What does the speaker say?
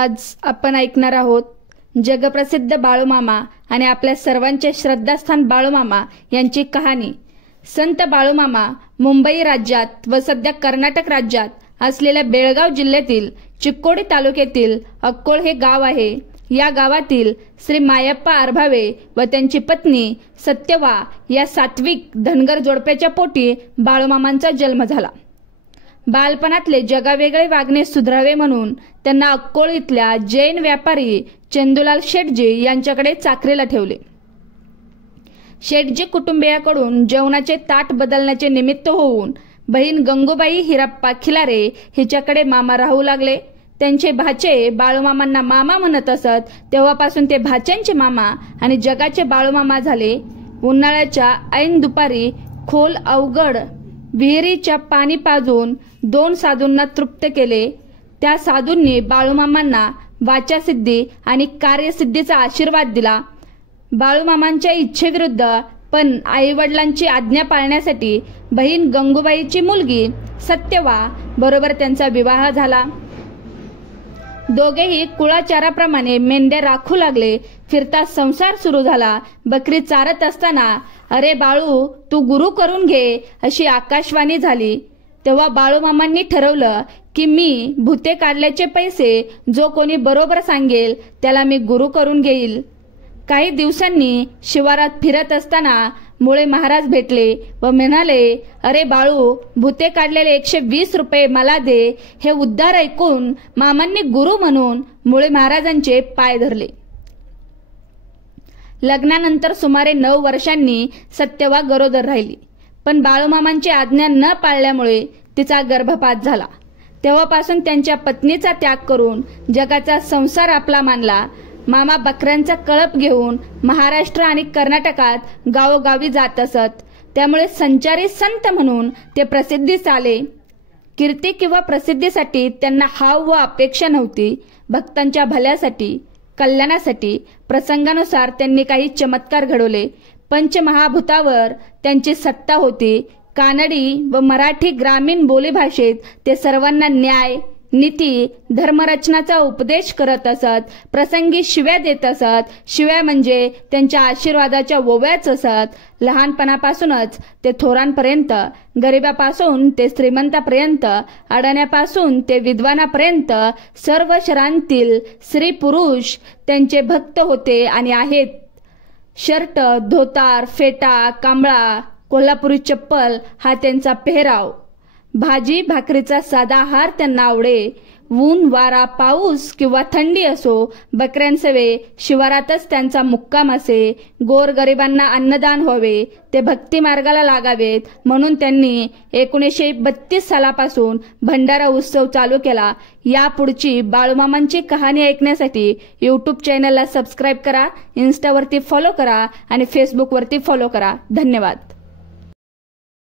आज आपण ऐकणार आहोत जगप्रसिद्ध बाळूमामा आणि आपल्या सर्वांचे श्रद्धास्थान बाळूमामा यांची कहाणी। संत बाळूमामा मुंबई राज्यात व सध्या कर्नाटक राज्यात असलेल्या बेळगाव जिल्ह्यातील चिक्कोडी तालुक्यातील अक्कोळ हे गाव आहे। या गावातील श्री मायप्पा आरभावे व त्यांची पत्नी सत्यवा या सात्विक धनगर जोडप्याच्या पोटी बाळूमामांचा जन्म झाला। बालपणातले जगावेगळे वागणे सुधारावे म्हणून त्यांना अक्कोळ इथल्या जैन व्यापारी चंदूलाल शेटजी यांच्याकडे चाकरीला ठेवले। शेटजी कुटुंबियाकडून जेवणाचे ताट बदलण्याचे निमित्त होऊन बहीण गंगूबाई हिराप्पा खिलारे हिच्याकडे मामा राहू लागले। त्यांचे भाचे बाळूमामांना मामा म्हणत असत, तेव्हापासून ते भाच्यांचे मामा आणि जगाचे बाळूमामा झाले। उन्हाळ्याच्या ऐन दुपारी खोल अवघड विहिरीच्या पाणी पाजून 2 साधूंना तृप्त केले। त्या साधूंनी बाळूमामांना वाचासिद्धी आणि कार्यसिद्धीचा आशीर्वाद दिला। बाळूमामांच्या इच्छेविरुद्ध पण आईवडिलांची आज्ञा पाळण्यासाठी बहीण गंगूबाईची मुलगी सत्यवा बरोबर त्यांचा विवाह झाला। दोघेही कुळाचाराप्रमाणे मेंढ्या राखू लागले। फिरता संसार सुरू झाला। बकरी चारत असताना अरे बाळू तू गुरु करून घे अशी आकाशवाणी झाली। तेव्हा बाळूमामांनी ठरवलं की मी भूते काढल्याचे पैसे जो कोणी बरोबर सांगेल त्याला मी गुरु करून घेईल। काही दिवसांनी शिवारात फिरत असताना मुळे महाराज भेटले व म्हणाले, अरे बाळू भूते काढलेले 120 रुपये मला दे। हे उद्गार ऐकून मामांनी गुरु म्हणून मुळे महाराजांचे पाय धरले। लग्नानंतर सुमारे 9 वर्षांनी सत्यवा गरोदर राहिली, पण बाळूमामांची आज्ञा न पाळल्यामुळे तिचा गर्भपात झाला। तेव्हापासून त्यांच्या पत्नीचा त्याग करून जगाचा संसार आपला मानला। मामा बकऱ्यांचा कळप घेऊन महाराष्ट्र आणि कर्नाटकात गावोगावी जात असत, त्यामुळे संचारी संत म्हणून ते प्रसिद्धीस आले। कीर्ती किंवा प्रसिद्धीसाठी त्यांना हाव व अपेक्षा नव्हती। भक्तांच्या भल्यासाठी कल्याणासाठी प्रसंगानुसार त्यांनी काही चमत्कार घडवले। पंचमहाभूतावर त्यांची सत्ता होती। कानडी व मराठी ग्रामीण बोलीभाषेत ते सर्वांना न्याय नीती धर्मरचनाचा उपदेश करत असत। प्रसंगी शिव्या देत असत। शिव्या म्हणजे त्यांच्या आशीर्वादाच्या ओव्याच असत। लहानपणापासूनच ते थोरांपर्यंत, गरिबापासून ते श्रीमंतापर्यंत, अडाण्यापासून ते विद्वानापर्यंत सर्व शहरांतील स्त्री पुरुष त्यांचे भक्त होते आणि आहेत। शर्ट धोतार फेटा कांबळा कोल्हापुरी चप्पल हा त्यांचा पेहराव। भाजी भाकरीचा साधा आहार त्यांना आवडे। ऊन वारा पाऊस किंवा थंडी असो बकऱ्यांसवे शिवारातच त्यांचा मुक्काम असे। गोरगरिबांना अन्नदान व्हावे, ते भक्ती मार्गाला लागावेत म्हणून त्यांनी 1932 सालापासून भंडारा उत्सव चालू केला। यापुढची बाळूमामांची कहाणी ऐकण्यासाठी YouTube चॅनलला सबस्क्राईब करा, इन्स्टावरती फॉलो करा आणि फेसबुकवरती फॉलो करा। धन्यवाद।